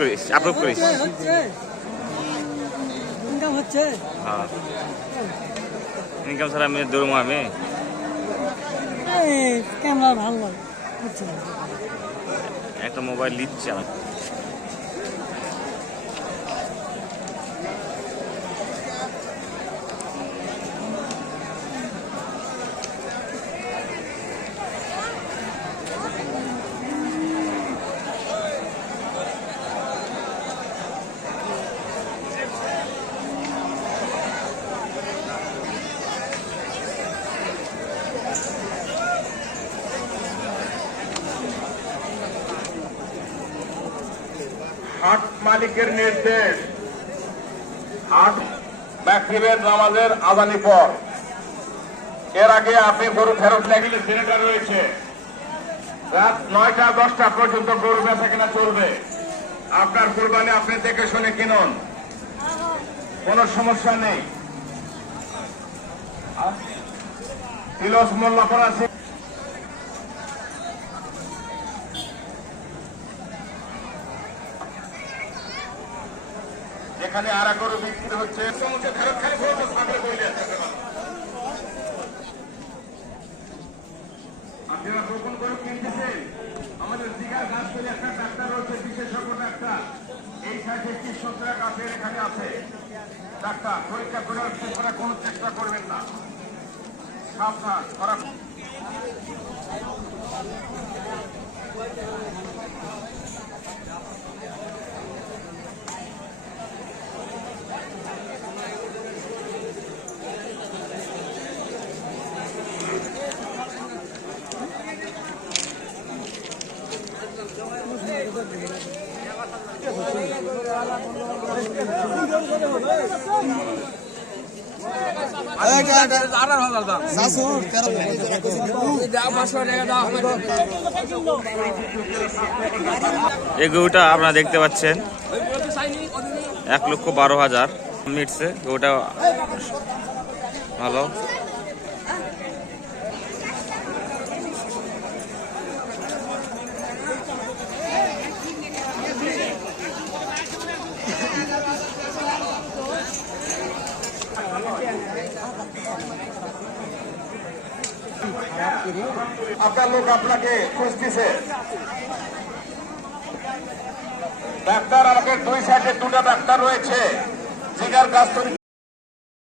করিস, আপলোড করিস। ইনকাম হচ্ছে, হ্যাঁ, ইনকাম ছাড়া আমি দৌড়বো আমি। ক্যামেরা ভালো লাগে, হচ্ছে একটা মোবাইল নিচ্ছে আমার। হাট মালিকের নির্দেশ, হাট মাগরিবের নামাজের আজানি পর এর আগে আপনি গরু ফেরত না গেলে জেনারেটর রয়েছে, রাত 9টা 10টা পর্যন্ত গরু বেচা কিনা চলবে। আপনার কুরবানি আপনি দেখে শুনে কিনুন, কোনো সমস্যা নেই। তিলস মোল্লাপাড়া যেখানে আরা গরু বিক্রি হচ্ছে ফেরত খাই আপনারা গোপন গরু কিনতেছেন। আমাদের দিঘার গাছ তৈরি একটা ডাক্তার রয়েছে, বিশেষজ্ঞ ডাক্তার, এই সাইডে 30-70 গাছের এখানে আছে ডাক্তার, পরীক্ষা করে করার কোনো চেষ্টা করবেন না, সাবধান করা। এই গরুটা আপনারা দেখতে পাচ্ছেন 1,12,000 মিটছে। গরুটা ভালো। আপনার লোক আপনাকে খুঁজতেছে ডাক্তার, আমাকে 2 সাইডে 2টা ডাক্তার রয়েছে, জিগার গাছ তৈরি